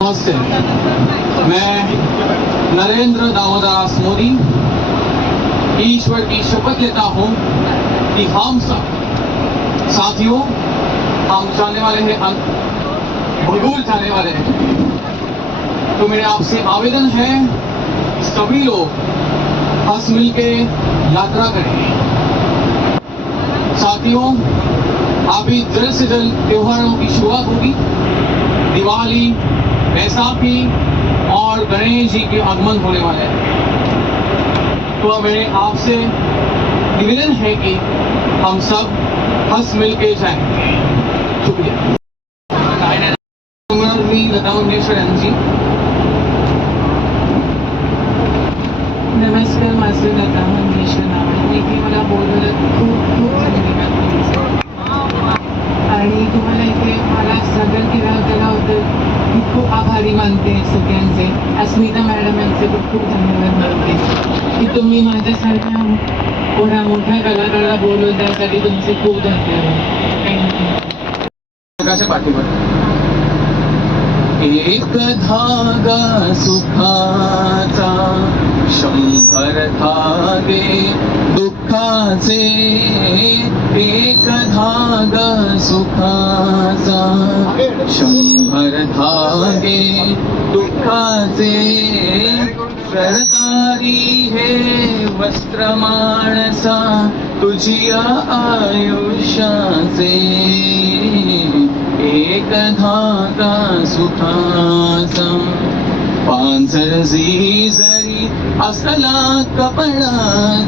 नमस्ते, मैं नरेंद्र दामोदर मोदी ईश्वर की शपथ लेता हूँ कि हम सब साथियों हम जाने वाले हैं, भगोल जाने वाले हैं। तो मेरे आपसे आवेदन है सभी लोग हंस मिल के यात्रा करें। साथियों, अभी जल्द से जल्द त्योहारों की शुरुआत होगी। दिवाली, बैसाखी और गणेश जी के आगमन होने वाले हैं। तो मेरे आपसे निवेदन है कि हम सब हंस मिल के जाएंगे। शुक्रिया। मी लता मंगेशकर यांची। नमस्कार, माझं लता मंगेशकर नाव आहे. इथे मला बोलवलं खूप खूप धन्यवाद आणि तुम्हाला इथे मला सादर केल्याबद्दल मी खूप आभारी मानते सगळ्यांचे. अस्मिता मॅडम यांचे खूप खूप धन्यवाद मानते की तुम्ही माझ्यासारख्या कोणा मोठ्या कलाकाराला बोलवलं, त्यासाठी तुमचे खूप धन्यवाद. थँक्यू. पाठीवर एक धागा सुखाचा, 100 धागे दुःखाचे. एक धागा सुखाचा, 100 धागे दुःखाचे. सरकारी हे वस्त्र माणसा, तुझिया आयुष्याचे. एक धागा सुखाचा, पांझर जरी असला कपडा.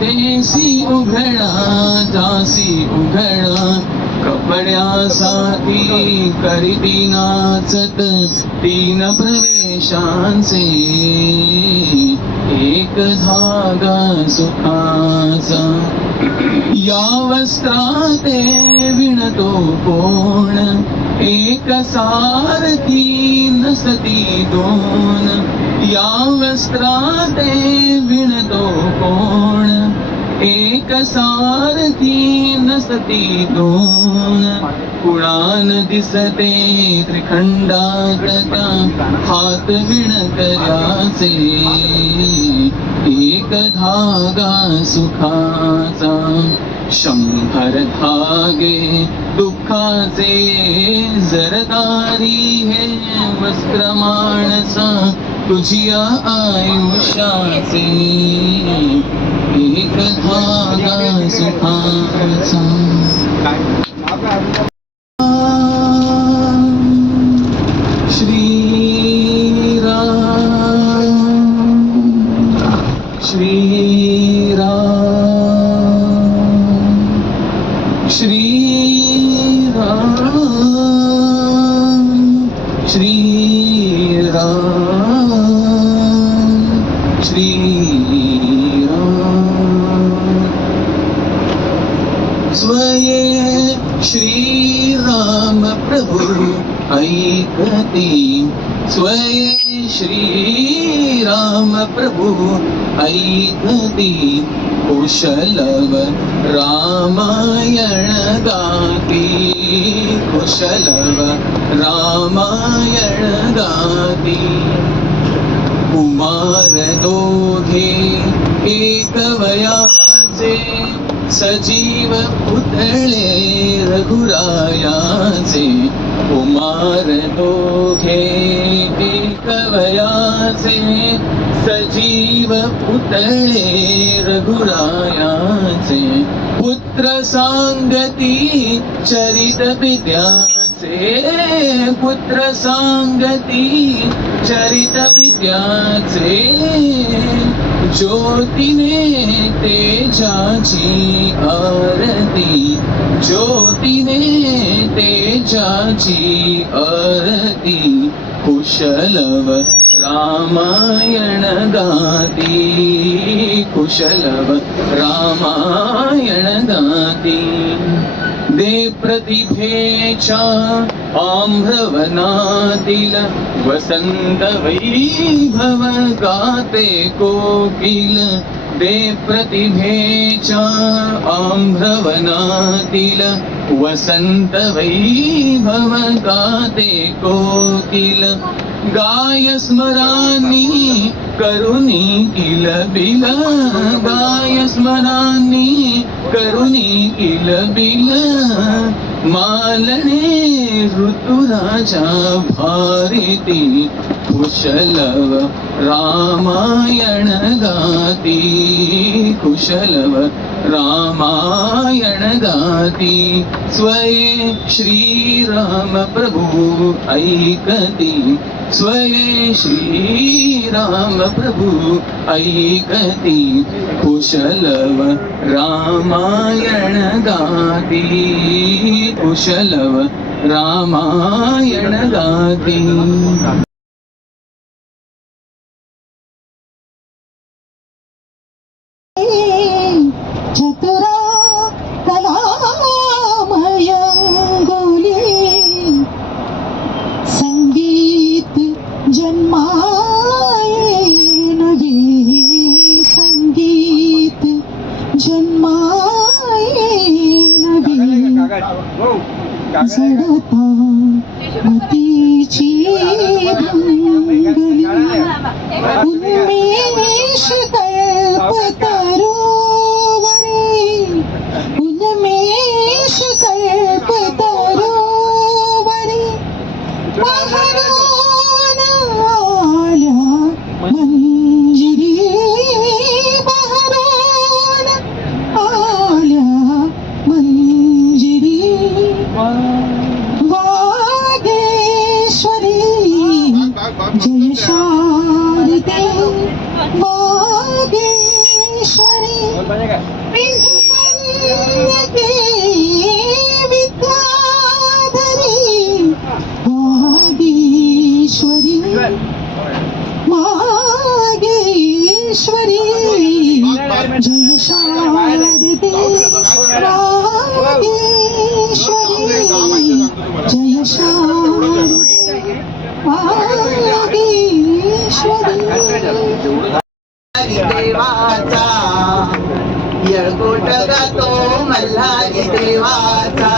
देसी उघडा जासी उघडा, कपड्यासाठी करीती नाचत 3 प्रवेशांचे. एक धागा सुखाचा, या वस्त्राते विणतो कोण. एक सारथी नसती दोन, या वस्त्राते विणतो कोण. एक सारथी नसती दोन, कुणान दिसते त्रिखंडात त्या हात विणकऱ्याचे. एक धागा सुखाचा, 100 धागे दुःखाचे. जरदारी हे वस्त्र माणसा, तुझिया आयुष्याचे. एक धागा सुखाचा. स्वये श्रीराम प्रभु ऐकती. स्वये श्रीराम प्रभु ऐकती. कुशलव रामायण गाती. कुशलव रामायण गाती. कुमार दोघे एक वयाचे, सजीव पुतळे रघुरायाचे. कुमार दोघे एक वयाचे, सजीव पुतळे रघुरायाचे. पुत्र सांगती चरित पित्याचे. पुत्र सांगती चरित पित्याचे. ज्योतीने तेजाची आरती. ज्योतीने तेजाची आरती. कुशलव रामायण गाती. कुशलव रामायण गाती. दे प्रतिभेच्या आम्रवनातील, वसंत वैभव गाते कोकिल. दे प्रतिभेच्या आम्रवनातील, वसंत वैभव गाते कोकिल. गाय स्मरानी करुणी किलबिल, गाय स्मरानी करुणी किलबिल, मालणे ऋतुराजा भारती, कुशलव रामायण गाती, कुशलव रामायण गाती, स्वये श्रीराम प्रभु ऐकती, स्वये श्रीराम प्रभु ऐकती, कुशलव रामायण गाती, कुशलव रामायण गाती. चतुरा कलामयंगुली, संगीत जन्माये नवी, संगीत जन्माये नवी, जडता मतीची भंगली, उन्मेष कल्पतरू, उन्मेष कल्पतरुवरी, बहरून आल्या मंजिरी, बहरून आल्या मंजिरी, वागेश्वरी जय शारदे, वागेश्वरी विद्याधरी, वागीश्वरी, वागीश्वरी जय शारदे, वागीश्वरी जय शारदे, वागीश्वरी. देवाचा येळकोट गातो मल्हारी देवाचा,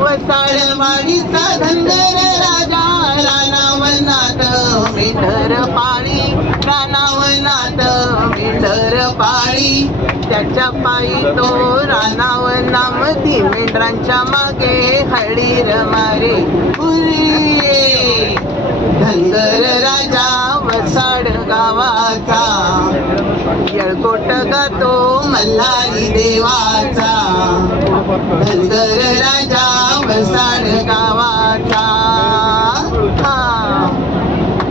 वसाळवाडीचा धनगर राजा, रानावनात मेंढर पाळी, रानावनात मेंढर पाळी, त्याच्या पायी तो रानावनामध्ये मेंढरांच्या मागे हळीर मारे. धनगर राजा वसाड गावाचा, येळकोट गातो मल्हारी देवाचा, धनगर राजा वसाड गावाचा.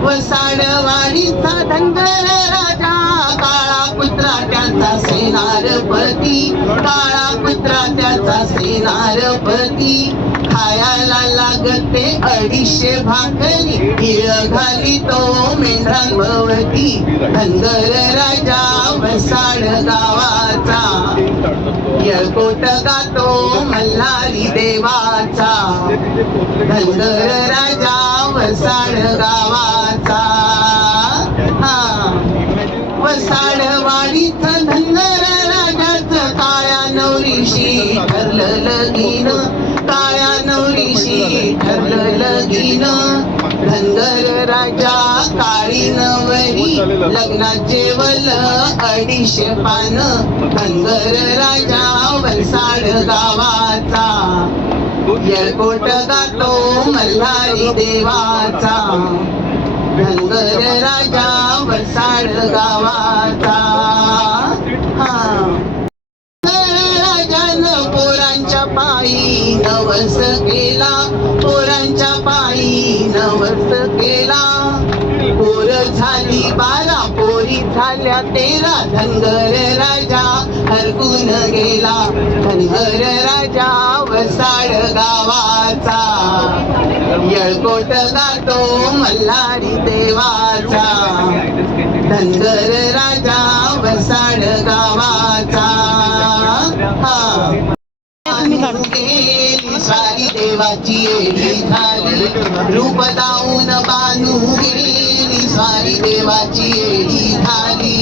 वसाडवाडीचा धनगर राजा, काळा कुत्रा त्याचा सेनारपती, काळा कुत्रा त्याचा सेनारपती, खायला लागते 250 भाकरी, हिळ घाली तो मेंढरांभवती. धनगर राजा वसाड गावाचा, येळकोट गातो मल्हारी देवाचा, धनगर राजा वसाड गावाचा. वसाडवाडीचं धनगर राजाचं काळ्या नवरीशी ठरलं लगीन, काळ्या नवरीशी ठरलं लगीन. धनगर राजा काळी नवरी, लग्नाचे वल 250 पान. धनगर राजा वसाड गावाचा, येळकोट गातो मल्हारी देवाचा, धनगर राजा वसाड गावाचा. राजानं पोरांच्या पायी नवस केला, पोरांच्या पायी नवस केला. पोर झाली 12, पोरी झाल्या 13, धनगर राजा हरकून गेला. धनगर राजा वसाड गावाचा, येळकोट गातो मल्हारी देवाचा, धनगर राजा वसाड गावाचा. गेली सारी देवाची येडी झाली, रूप दाऊन बानू गेली सारी देवाची येडी झाली.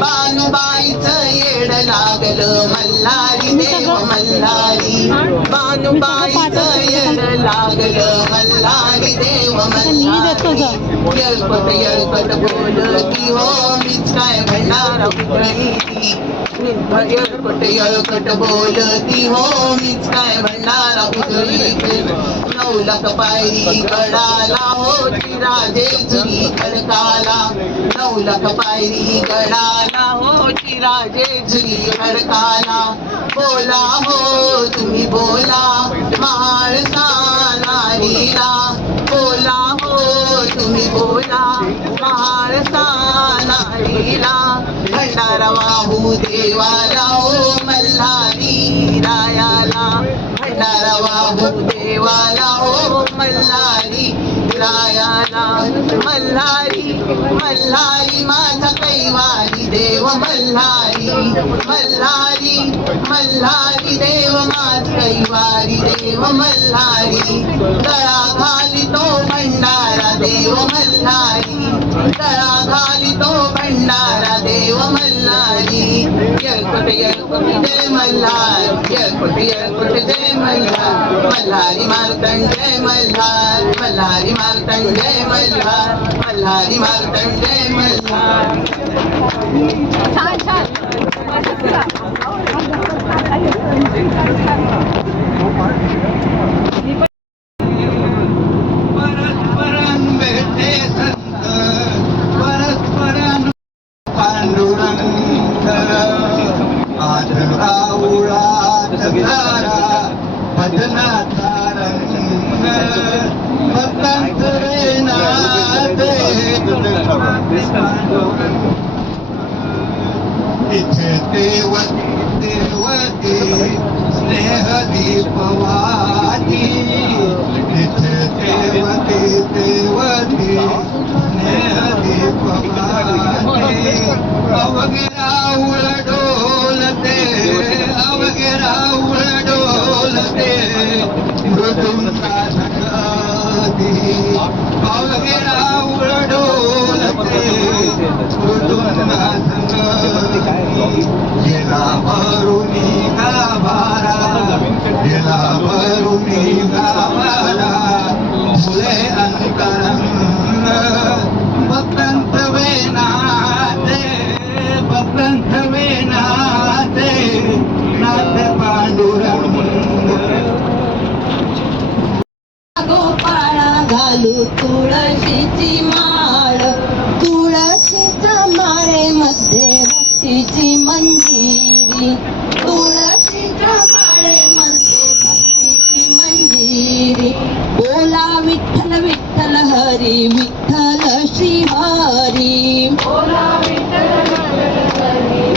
बानूबाईचं येड येड लागलं मल्हारी देव मल्हारी बानुबाईचं येड लागलं मल्हारी देव मल्हारी येळपट येळपट बोलती हो मीच काय भंडारा उधळीती येळपट येळपट बोलती हो मीच काय भंडारा उधळीती 9 लाख पायरी गडाला होती राजे जुनी खडकाला 9 लाख पायरी गडाला होती राजे जुनी खडकाला बोला हो तुम्ही बोला महाळसा नारीला बोला हो तुम्ही बोला महाळसा नारीला भंडारा वाहू देवाला ओ मल्हारी रायाला भंडारा वाहू देवाला ओ मल्हारी रायाला मल्हारी मल्हारी माझा कैवारी देव मल्हारी मल्हारी मल्हारी देव माझ कैवारी देव मल्हारी गळा घाली तो भंडारा देव मल्हारी गळा घाली तो भंडारा देव मल्हारी येळपट येळपट जय मल्हार येळपट येळपट जय मल्हार मल्हारी मार्तंड जय मल्हार मल्हारी मार्तंड जय मल्हार मल्हारी मार्तंड जय मल्हार परस्परं भेटे संत परस्परं पांडुरंग आढळावळात तारा भजनाचा रंग भक्तांचे नाते इथे देवती देवती स्नेह दीपवाती इथे देवती देवती स्नेह दीपवाती अवघेरा उलडोलते अवघेरा उलडोलते मृदुंगा ढगाती अवघेरा उलडोलते मृदुंगा ढगाती गेला भरुनी गाभारा गेला भरुनी गाभारा फुले अंतरंग भक्तांत वेनाते भक्तांत वेनाते नाथ पांडुरंग गोपाळा घालू तुळशीची माळ तुळशीच्या माळेमध्ये भक्तीची मंजिरी तुळशीच्या माळेमध्ये भक्तीची मंजिरी बोला विठ्ठल विठ्ठल हरी विठ्ठल श्री हरी बोला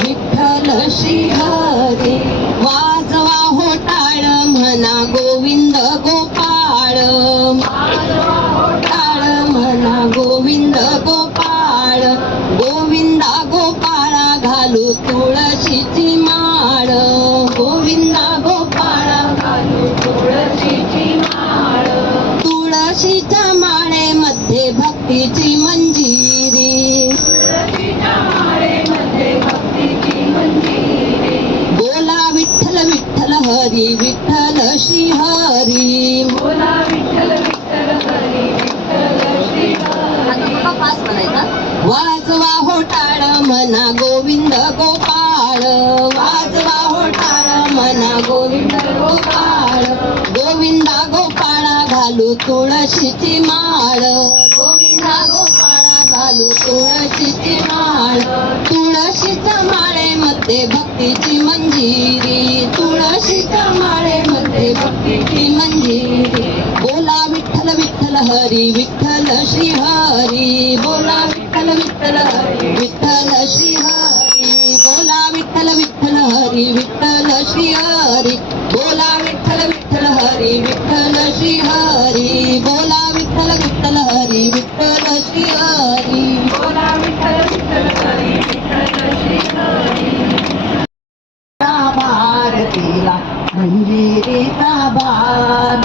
विठ्ठल श्री हरी वाजवा हो टाळ म्हणा गोविंद गोपाळ टाळ म्हणा गोविंद गोपाळ गोविंदा गोपाळा घालू तुळशीची माळ गोविंदा गोपाळा घालू तुळशीची माळ तुळशीच्या माळेमध्ये भक्तीची मंजिरी बोला विठ्ठल विठ्ठल हरी विठ्ठल श्री हरी बोला विठ्ठल विठ्ठल हरी विठ्ठल श्री हरी वाजवा हो टाळ म्हणा गोविंद गोपाळ वाजवा हो टाळ म्हणा गोविंद गोपाळ गोविंदा गोपाळा घालू तुळशीची माळ गोविंदा गोपाळा घालू तुळशीची माळ तुळशीच्या माळेमध्ये भक्तीची मंजिरी तुळशीच्या माळेमध्ये भक्तीची मंजिरी बोला विठ्ठल विठ्ठल हरी विठ्ठल श्री हरी बोला विठ्ठल विठ्ठल हरी विठ्ठल श्री हरी बोला विठ्ठल विठ्ठल हरी विठ्ठल श्री हरी बोला विठ्ठल विठ्ठल हरी विठ्ठल श्री हरी बोला विठ्ठल विठ्ठल हरी विठ्ठल श्री हरी बोला विठ्ठल विठ्ठल हरी विठ्ठल श्री हरी भारतीला मंजिरीचा भार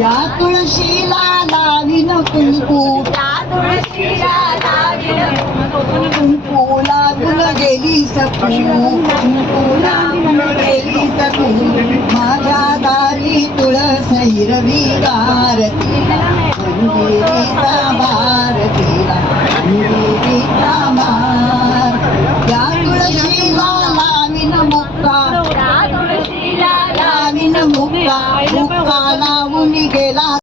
या तुळशीला लावीन कुंकू या तुळशीला लावीन कुंकू लागून गेली तुला केली तू माझ्या दारी तुळस हिरवीगार तिला मंदिरीचा बार तिला मंदिरीचा बार